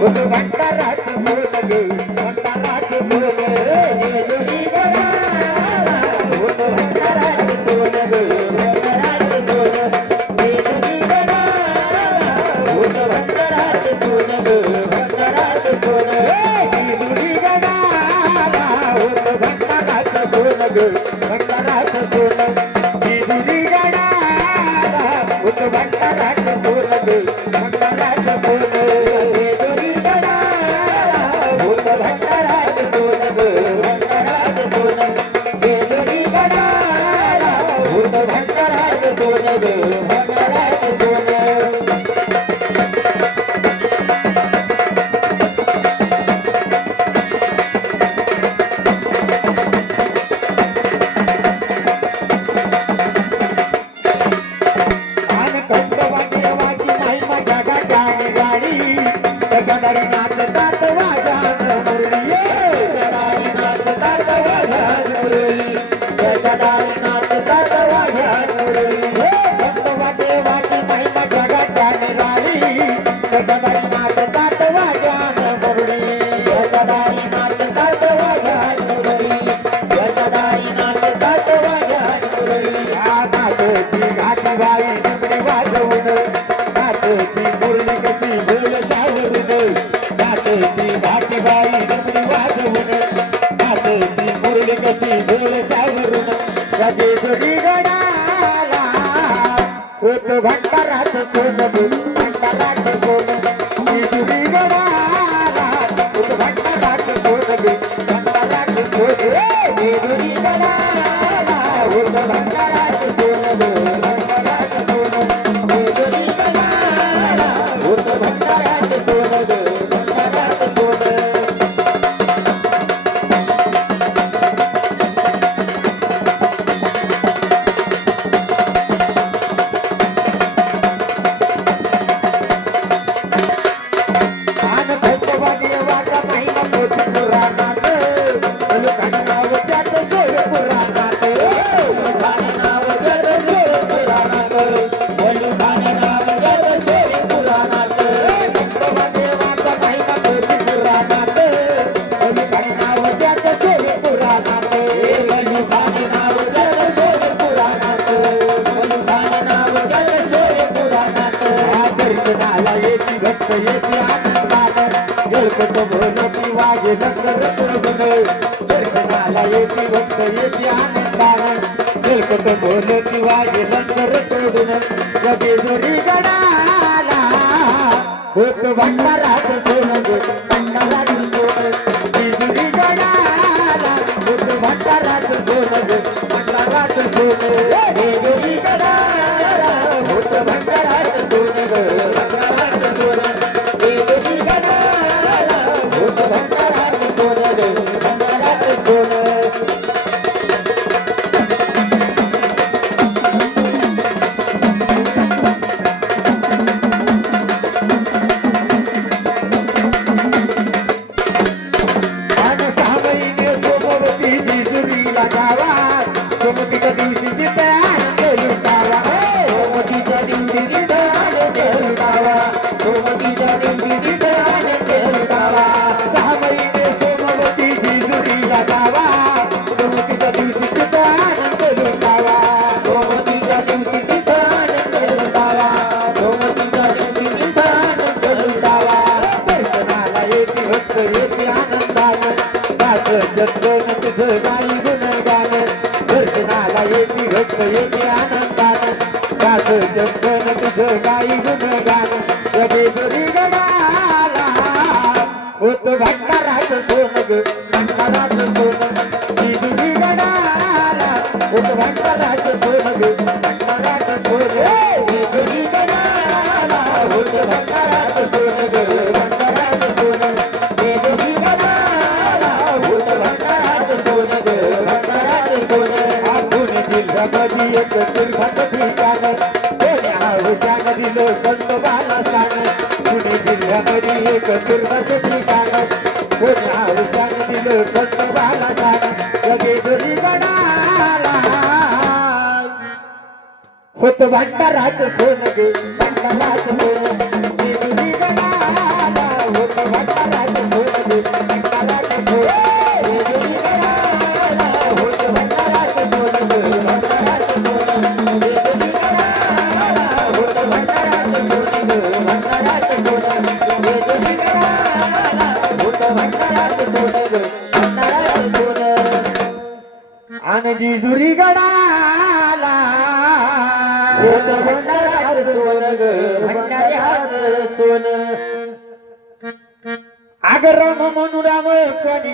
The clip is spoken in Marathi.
होत भंडारात सोन ग भंडारात सोन जेजुरी गडाला होत भंडारात सोन ग भंडारात सोन जेजुरी गडाला होत भंडारात सोन ग भंडारात सोन जेजुरी गडाला होत भंडारात सोन ग भंडारात सोन जेजुरी गडाला होत भंडारात सोन ग भंडारात सोन जेजुरी गडाला होत भंडारात सोन ग भंडारात सोन जेजुरी गडाला होत भंडारात सोन ग भंडारात सोन गडारी नाचतात वाजत मुरली गडारी नाचतात वाजत मुरली गडारी नाचतात वाजत मुरली भक्त वाटे वाटे महिमा जगाच्या निराळी गडारी नाचतात वाजत मुरली गडारी नाचतात वाजत मुरली गडारी नाचतात वाजत मुरली नाचती घाटी बाई दुबडी वाजवून नाचती मुरली कशी बोल सावरून नाचती घाटी बाई दुबडी वाजवून नाचती मुरली कशी बोल सावरून जेजुरी गडाला होत भंडारात सोन भंडारात सोन जेजुरी गडाला होत भंडारात सोन भंडारात सोन जेजुरी गडाला होत भंडारात सोन भंडारात सोन जेजुरी गडाला होत भंडारात सोन भंडारात सोन भक्त येते आनंदानं जळकत भोलती वाजे नंतर प्रभुन दर्शनाला येते भक्त येते आनंदानं जळकत भोलती वाजे नंतर प्रभुन जेजुरी गडाला होत भंडारात सोन भंडारात सोन जेजुरी गडाला होत भंडारात सोन भंडारात सोन जेजुरी गडाला होत भंडारात सोन भंडारात सोन जेजुरी गडाला होत भंडारात सोन भंडारात सोन सोमतीच्या दिवशी जिथे लुटावा सोमतीच्या दिवशी जिथे लुटावा सोमतीच्या दिवशी जिथे लुटावा 6 महिने सोमवती जेजुरीला जावा सोमतीच्या दिवशी जिथे आनंद लुटावा सोमतीच्या दिवशी जिथे आनंद लुटावा सोमतीच्या दिवशी जिथे आनंद लुटावा दर्शनाला येते भक्त येते आनंदानं जगन तुझं गाई गुणगान दर्शनाला येते भक्त येते आनंदानं जगन तुझं गाई गुणगान जेजुरी गडाला होत भंडारात सोन भंडारात सोन जेजुरी गडाला होत भंडारात सोन भंडारात सोन जेजुरी गडाला होत भंडारात सोन भंडारात सोन जेजुरी गडाला होत भंडारात सोन भंडारात सोन आपण जिल्ह्यामध्ये एक तीर्थाचं ठिकाण सोन्या दिलं खंडोबाला स्थान पुणे जिल्ह्यामध्ये एक तीर्थाचं ठिकाण सोन्या दिलं खंडोबाला स्थान जेजुरी गडाला होत भंडारात सोन भंडारात सोन जेजुरी गडाला होत भंडाऱ्यात सोन ग भंडाऱ्यात सोन आणि जिजुरी गडाला होत भंडाऱ्यात सोन ग भंडाऱ्यात सोन आग राम म्हणू राम कोणी